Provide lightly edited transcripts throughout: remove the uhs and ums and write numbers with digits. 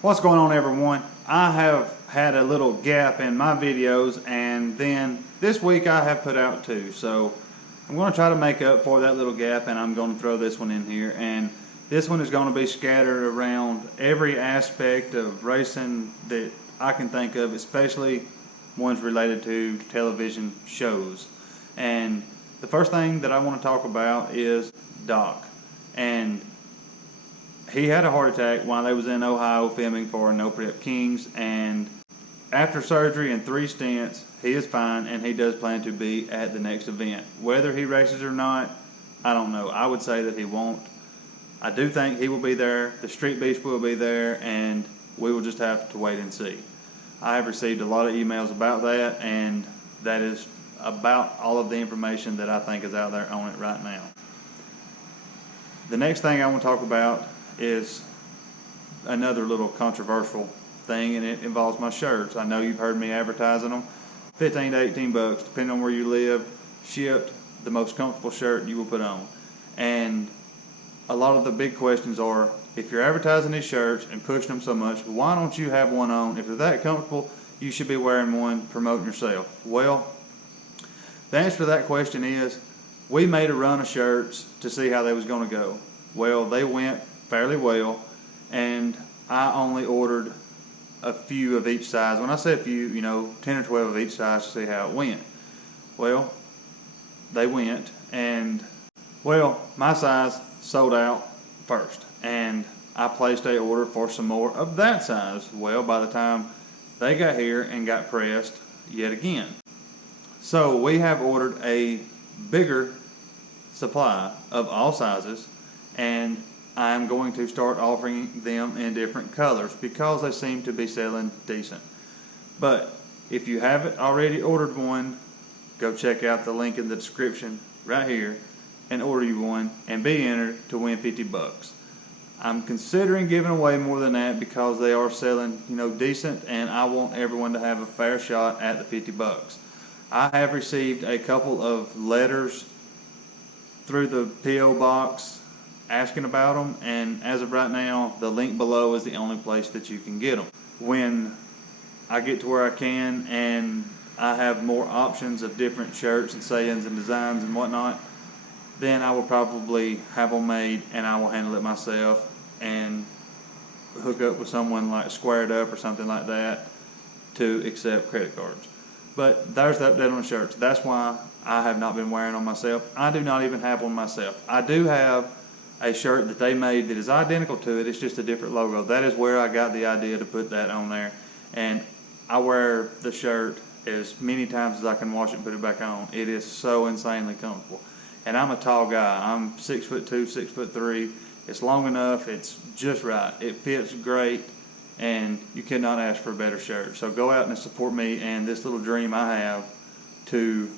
What's going on, everyone? I have had a little gap in my videos, and then this week I have put out two, so I'm going to try to make up for that little gap, and I'm going to throw this one in here. And this one is going to be scattered around every aspect of racing that I can think of, especially ones related to television shows. And the first thing that I want to talk about is Doc. And he had a heart attack while they was in Ohio filming for No Prep Kings, and after surgery and 3 stents, he is fine, and he does plan to be at the next event. Whether he races or not, I don't know. I would say that he won't. I do think he will be there. The Street Beast will be there, and we will just have to wait and see. I have received a lot of emails about that, and that is about all of the information that I think is out there on it right now. The next thing I want to talk about is another little controversial thing, and it involves my shirts. I know you've heard me advertising them. 15 to 18 bucks, depending on where you live, shipped, the most comfortable shirt you will put on. And a lot of the big questions are, if you're advertising these shirts and pushing them so much, why don't you have one on? If they're that comfortable, you should be wearing one, promoting yourself. Well, the answer to that question is, we made a run of shirts to see how they was going to go. Well, they went fairly well, and I only ordered a few of each size. When I say a few, 10 or 12 of each size to see how it went. Well, they went, and well, my size sold out first, and I placed a order for some more of that size. Well, by the time they got here and got pressed yet again. So we have ordered a bigger supply of all sizes, and I'm going to start offering them in different colors because they seem to be selling decent. But if you haven't already ordered one, go check out the link in the description right here and order you one and be entered to win 50 bucks. I'm considering giving away more than that because they are selling, decent, and I want everyone to have a fair shot at the 50 bucks. I have received a couple of letters through the P.O. box asking about them, and as of right now, the link below is the only place that you can get them. When I get to where I can and I have more options of different shirts and sayings and designs and whatnot, then I will probably have them made, and I will handle it myself and hook up with someone like Squared Up or something like that to accept credit cards. But there's that on the shirts. That's why I have not been wearing them myself. I do not even have one myself. I do have a shirt that they made that is identical to it. It's just a different logo. That is where I got the idea to put that on there. And I wear the shirt as many times as I can wash it and put it back on. It is so insanely comfortable. And I'm a tall guy. I'm 6'2", 6'3". It's long enough. It's just right. It fits great. And you cannot ask for a better shirt. So go out and support me and this little dream I have to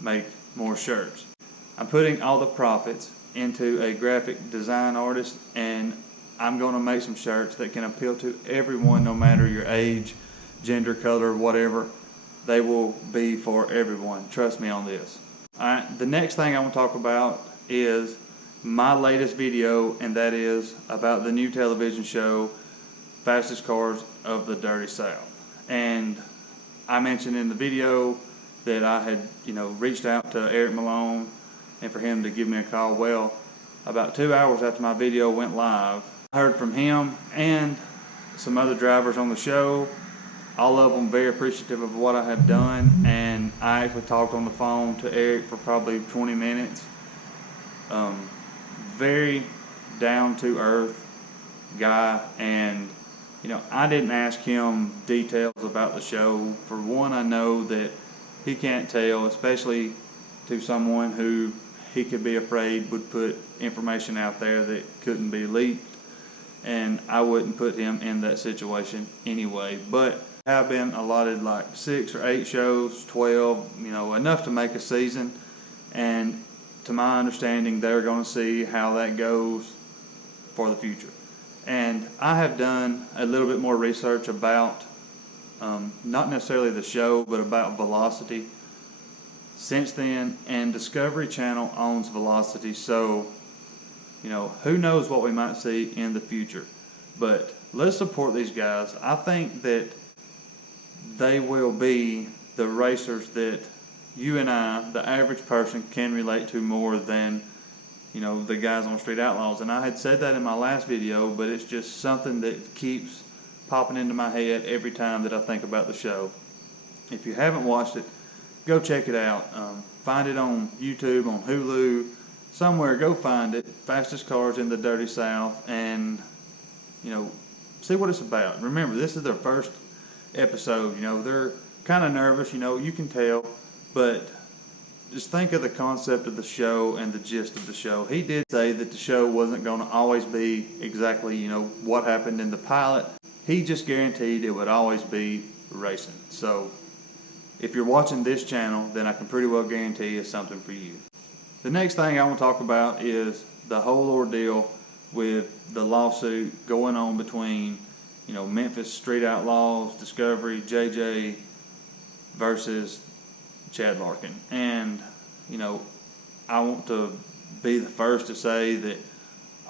make more shirts. I'm putting all the profits into a graphic design artist, and I'm going to make some shirts that can appeal to everyone, no matter your age, gender, color, whatever. They will be for everyone. Trust me on this. Alright, the next thing I want to talk about is my latest video, and that is about the new television show Fastest Cars of the Dirty South. And I mentioned in the video that I had, reached out to Eric Malone and for him to give me a call. Well, about 2 hours after my video went live, I heard from him and some other drivers on the show, all of them very appreciative of what I have done, and I actually talked on the phone to Eric for probably 20 minutes. Very down-to-earth guy, and I didn't ask him details about the show. For one, I know that he can't tell, especially to someone who he could be afraid would put information out there that couldn't be leaked, and I wouldn't put him in that situation anyway. But I have been allotted like 6 or 8 shows, 12, enough to make a season, and to my understanding, they're going to see how that goes for the future. And I have done a little bit more research about not necessarily the show, but about Velocity since then, and Discovery Channel owns Velocity, so who knows what we might see in the future. But let's support these guys. I think that they will be the racers that you and I, the average person, can relate to more than, the guys on Street Outlaws. And I had said that in my last video, but it's just something that keeps popping into my head every time that I think about the show. If you haven't watched it, go check it out. Find it on YouTube, on Hulu, somewhere. Go find it. Fastest Cars in the Dirty South, and see what it's about. Remember, this is their first episode. They're kind of nervous. You can tell, but just think of the concept of the show and the gist of the show. He did say that the show wasn't going to always be exactly what happened in the pilot. He just guaranteed it would always be racing. So if you're watching this channel, then I can pretty well guarantee it's something for you. The next thing I want to talk about is the whole ordeal with the lawsuit going on between, Memphis Street Outlaws, Discovery, JJ versus Chad Larkin. And, I want to be the first to say that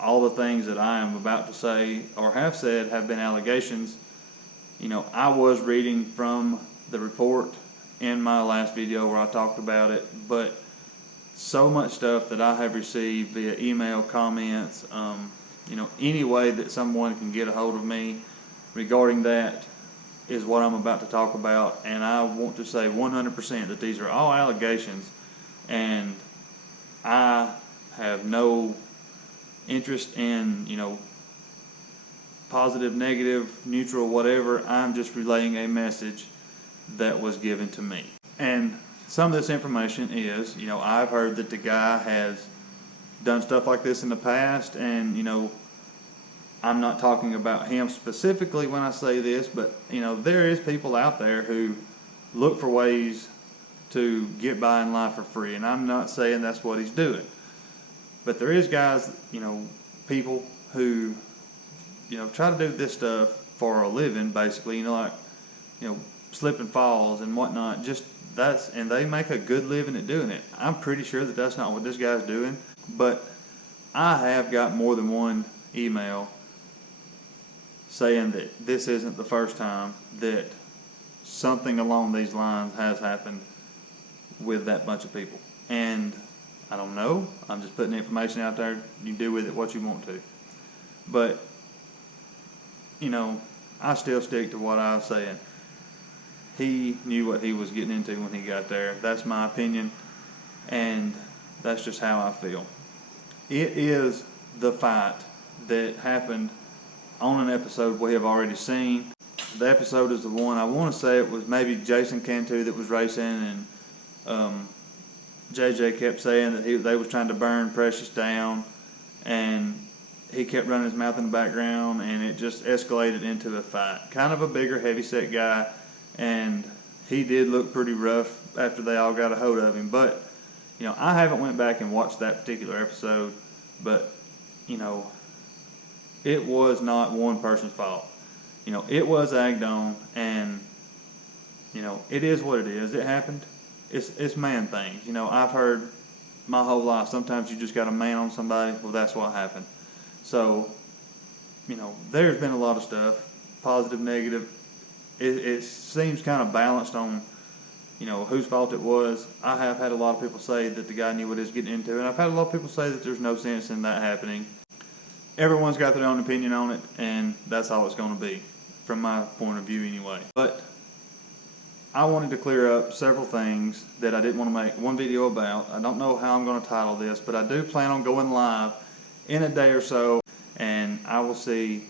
all the things that I am about to say or have said have been allegations. I was reading from the report in my last video where I talked about it, but so much stuff that I have received via email, comments, any way that someone can get a hold of me regarding that is what I'm about to talk about. And I want to say 100% that these are all allegations, and I have no interest in, positive, negative, neutral, whatever. I'm just relaying a message that was given to me. And some of this information is, I've heard that the guy has done stuff like this in the past, and, I'm not talking about him specifically when I say this, but, there is people out there who look for ways to get by in life for free, and I'm not saying that's what he's doing. But there is guys, people who, try to do this stuff for a living, basically, slip and falls and whatnot. And they make a good living at doing it. I'm pretty sure that that's not what this guy's doing, but I have got more than one email saying that this isn't the first time that something along these lines has happened with that bunch of people. And I don't know. I'm just putting the information out there. You do with it what you want to. But, I still stick to what I was saying. He knew what he was getting into when he got there. That's my opinion, and that's just how I feel. It is the fight that happened on an episode we have already seen. The episode is the one, I want to say it was maybe Jason Cantu that was racing, and JJ kept saying that they was trying to burn Precious down, and he kept running his mouth in the background, and it just escalated into a fight. Kind of a bigger, heavyset guy, and he did look pretty rough after they all got a hold of him. But, I haven't went back and watched that particular episode, but, it was not one person's fault. It was egged on, and, it is what it is. It happened. It's man things. I've heard my whole life, sometimes you just got a man on somebody. Well, that's what happened. So, there's been a lot of stuff, positive, negative. It seems kind of balanced on, whose fault it was. I have had a lot of people say that the guy knew what he was getting into, and I've had a lot of people say that there's no sense in that happening. Everyone's got their own opinion on it, and that's all it's going to be, from my point of view anyway. But I wanted to clear up several things that I didn't want to make one video about. I don't know how I'm going to title this, but I do plan on going live in a day or so, and I will see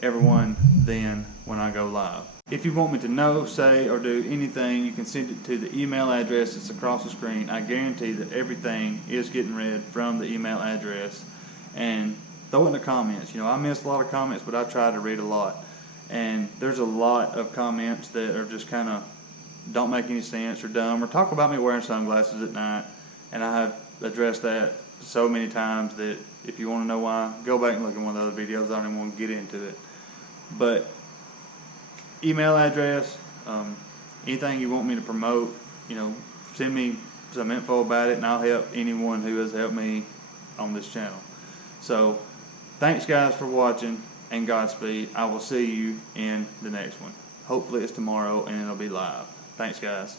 everyone then when I go live. If you want me to know, say, or do anything, you can send it to the email address that's across the screen. I guarantee that everything is getting read from the email address. And throw it in the comments. I miss a lot of comments, but I try to read a lot. And there's a lot of comments that are just kind of don't make any sense or dumb, or talk about me wearing sunglasses at night. And I have addressed that so many times that if you want to know why, go back and look at one of the other videos. I don't even want to get into it. But email address, anything you want me to promote, send me some info about it, and I'll help anyone who has helped me on this channel. So, thanks guys for watching, and Godspeed. I will see you in the next one. Hopefully it's tomorrow and it'll be live. Thanks, guys.